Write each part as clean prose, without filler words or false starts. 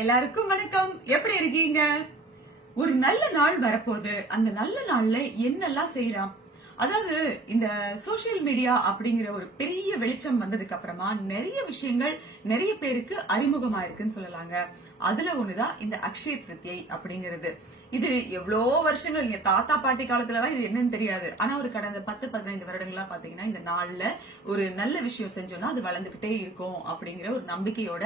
எல்லாருக்கும் வணக்கம். எப்படி இருக்கீங்க? ஒரு நல்ல நாள் வரப்போகுது. அந்த நல்ல நாள்ல என்னெல்லாம் செய்யலாம்? அதாவது இந்த சோசியல் மீடியா அப்படிங்கிற ஒரு பெரிய வெளிச்சம் வந்ததுக்கு அப்புறமா நிறைய விஷயங்கள் நிறைய பேருக்கு அறிமுகமா இருக்குன்னு சொல்லலாங்க. அதுல ஒண்ணுதான் இந்த அக்ஷய திருத்தியை அப்படிங்கிறது. இது எவ்வளோ வருஷங்கள் எங்க தாத்தா பாட்டி காலத்துல எல்லாம் இது என்னன்னு தெரியாது. ஆனா ஒரு கடந்த 10-15 வருடங்களா பாத்தீங்கன்னா இந்த நாள்ல ஒரு நல்ல விஷயம் செஞ்சோம்னா அது வளர்ந்துகிட்டே இருக்கும் அப்படிங்கிற ஒரு நம்பிக்கையோட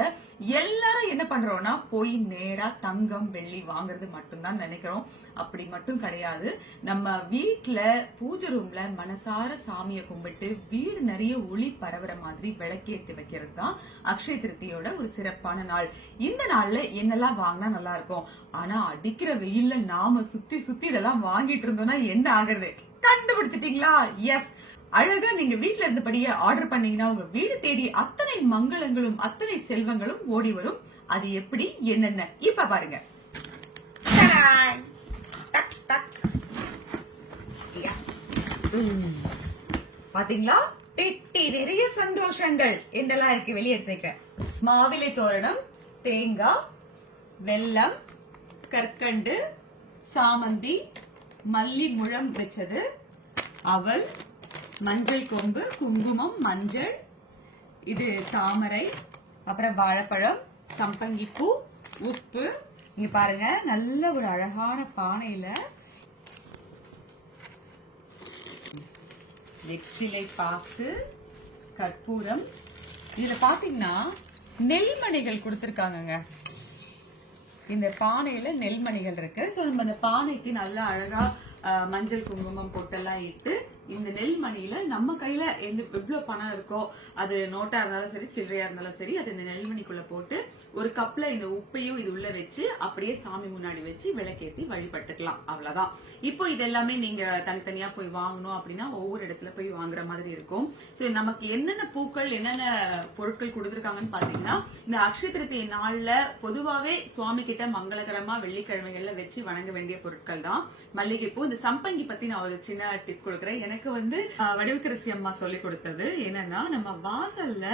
எல்லாரும் என்ன பண்றோம்னா போய் நேரா தங்கம் வெள்ளி வாங்குறது மட்டும்தான் நினைக்கிறோம். அப்படி மட்டும் கிடையாது. நம்ம வீட்டுல பூஜை ரூம்ல மனசார சாமிய கும்பிட்டு வீடு நிறைய ஒளி பரவுற மாதிரி விளக்கேத்தி வைக்கிறது தான் அக்ஷய திருத்தியோட ஒரு சிறப்பான நாள். இந்த நாள்ல என்னெல்லாம் வாங்கினா நல்லா இருக்கும்? ஆனா அடிக்கிற வெயில்ல நாம சுத்தி சுத்தி இதெல்லாம் வாங்கிட்டு இருந்தோம்னா என்ன ஆகுறது? கண்டுபிடிச்சிட்டீங்களா? எஸ், அழகா நீங்க வீட்டுல இருந்தபடியே ஆர்டர் பண்ணீங்கன்னா உங்க வீடு தேடி அத்தனை மங்களங்களும் அத்தனை செல்வங்களும் ஓடி வரும். அது எப்படி என்னென்ன இப்ப பாருங்க. பாத்தீங்களா? பெட்டி நிறைய சந்தோஷங்கள் என்னெல்லாம் இருக்கு வெளியே எடுத்துக்க. மாவிலை தோரணம், தேங்காய், வெல்லம், கற்கண்டு, சாமந்தி, மல்லி முழம் வச்சது, அவல், மஞ்சள் கொம்பு, குங்குமம், மஞ்சள், இது தாமரை, அப்புறம் வாழைப்பழம், சம்பங்கிப்பூ, உப்பு. இங்க பாருங்க, நல்ல ஒரு அழகான பானையில வெற்றிலை பாக்கு, கற்பூரம். இதுல பாத்தீங்கன்னா நெல்மணிகள் கொடுத்திருக்காங்க. இந்த பானையில நெல்மணிகள் இருக்கு. சோ நம்ம அந்த பானைக்கு நல்லா அழகா மஞ்சள் குங்குமம் போட்டெல்லாம் இட்டு இந்த நெல்மணியில நம்ம கையில எவ்வளவு பணம் இருக்கோ, அது நோட்டா இருந்தாலும் சரி சில்லறையா இருந்தாலும் சரி, அது இந்த நெல்மணிக்குள்ள போட்டு ஒரு கப்ல இந்த உப்பையும் இது உள்ள வச்சு அப்படியே சாமி முன்னாடி வச்சு விளக்கேத்தி வழிபட்டுக்கலாம். அவ்வளவுதான். இப்போ இது எல்லாமே நீங்க தனித்தனியா போய் வாங்கணும் அப்படின்னா ஒவ்வொரு இடத்துல போய் வாங்குற மாதிரி இருக்கும். சோ நமக்கு என்னென்ன பூக்கள் என்னென்ன பொருட்கள் கொடுத்திருக்காங்கன்னு பாத்தீங்கன்னா, இந்த அக்ஷய திருத்தியை நாள்ல பொதுவாவே சுவாமி கிட்ட மங்களகரமா வெள்ளிக்கிழமைகள்ல வச்சு வணங்க வேண்டிய பொருட்கள் தான் மல்லிகைப்பூ. இந்த சம்பங்கி பத்தி நான் ஒரு சின்ன டிப் கொடுக்குறேன். எனக்கு வந்து வடிவுக்கரசி அம்மா சொல்லி கொடுத்தது என்னன்னா, நம்ம வாசல்ல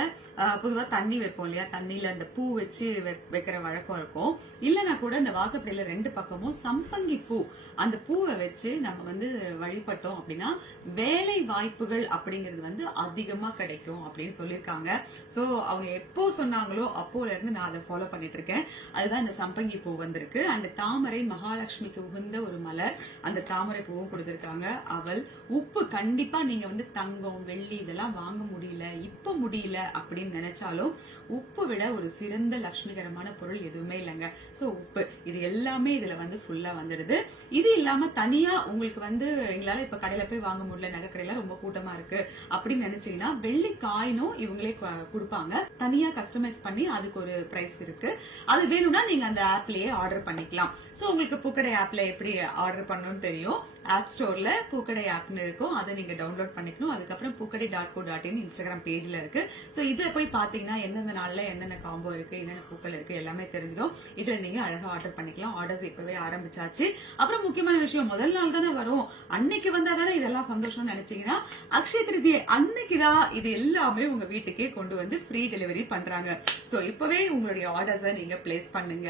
பொதுவா தண்ணி வைப்போம் இல்லையா, தண்ணியில அந்த பூ வச்சு வைக்கிற வழக்கம் இருக்கும். இல்லைன்னா கூட இந்த வாசப்படியில 2 பக்கமும் சம்பங்கி பூ, அந்த பூவை வச்சு நம்ம வந்து வழிபட்டோம் அப்படின்னா வேலை வாய்ப்புகள் அப்படிங்கிறது வந்து அதிகமா கிடைக்கும் அப்படின்னு சொல்லியிருக்காங்க. சோ அவங்க எப்போ சொன்னாங்களோ அப்போல இருந்து நான் அதை ஃபாலோ பண்ணிட்டு இருக்கேன். அதுதான் இந்த சம்பங்கி பூ வந்திருக்கு. அந்த தாமரை மகாலட்சுமிக்கு உகந்த ஒரு மலர், அந்த தாமரை பூவும் கொடுத்திருக்காங்க. அவள், உப்பு. கண்டிப்பா நீங்க வந்து தங்கம் வெள்ளி இதெல்லாம் வாங்க முடியல, இப்ப முடியல அப்படின்னு நினைச்சாலும் உப்பு விட ஒரு சிறந்த லட்சுமிகரமான பொருள் எதுவுமே இல்லைங்க. சோ உப்பு, இது எல்லாமே இதுல வந்து ஃபுல்லா வந்துடுது. இது இல்லாம தனியா உங்களுக்கு வந்து எங்களால இப்ப கடையில போய் வாங்க முடியல, நகை கடையில ரொம்ப கூட்டமா இருக்கு அப்படின்னு நினைச்சீங்கன்னா வெள்ளி காயினும் இவங்களே கொடுப்பாங்க. தனியா கஸ்டமைஸ் பண்ணி அதுக்கு ஒரு பிரைஸ் இருக்கு. அது வேணும்னா நீங்க அந்த ஆப்லயே ஆர்டர் பண்ணிக்கலாம். சோ உங்களுக்கு பூக்கடை ஆப்ல எப்படி ஆர்டர் பண்ணணும்னு தெரியும். ஆப் ஸ்டோர்ல பூக்கடை ஆப்னு இருக்கும், அதை நீங்க டவுன்லோட் பண்ணிக்கணும். அதுக்கப்புறம் பூக்கடை.co.in இன்ஸ்டாகிராம் பேஜ்ல இருக்கு. சோ இதுல போய் பாத்தீங்கன்னா எந்தெந்த நாள்ல என்னென்ன காம்போ இருக்கு, என்னென்ன பூக்கள் இருக்கு எல்லாமே தெரிஞ்சிடும். இதுல நீங்க அழகா ஆர்டர் பண்ணிக்கலாம். ஆர்டர்ஸ் இப்பவே ஆரம்பிச்சாச்சு. அப்புறம் முக்கியமான விஷயம், முதல் நாள் தானே வரும், அன்னைக்கு வந்தாதானே இதெல்லாம் சந்தோஷம் நினைச்சீங்கன்னா அக்ஷய திருதியை அன்னைக்குதான் இது எல்லாமே உங்க வீட்டுக்கே கொண்டு வந்து ஃப்ரீ டெலிவரி பண்றாங்க. சோ இப்பவே உங்களுடைய ஆர்டர்ஸை நீங்க பிளேஸ் பண்ணுங்க.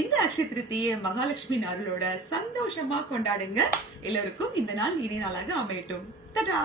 இந்த அக்ஷய திருதியை மகாலட்சுமி அருளோட சந்தோஷமா கொண்டாடுங்க. எல்லோருக்கும் இந்த நாள் இனி நாளாக அமையட்டும். தடா.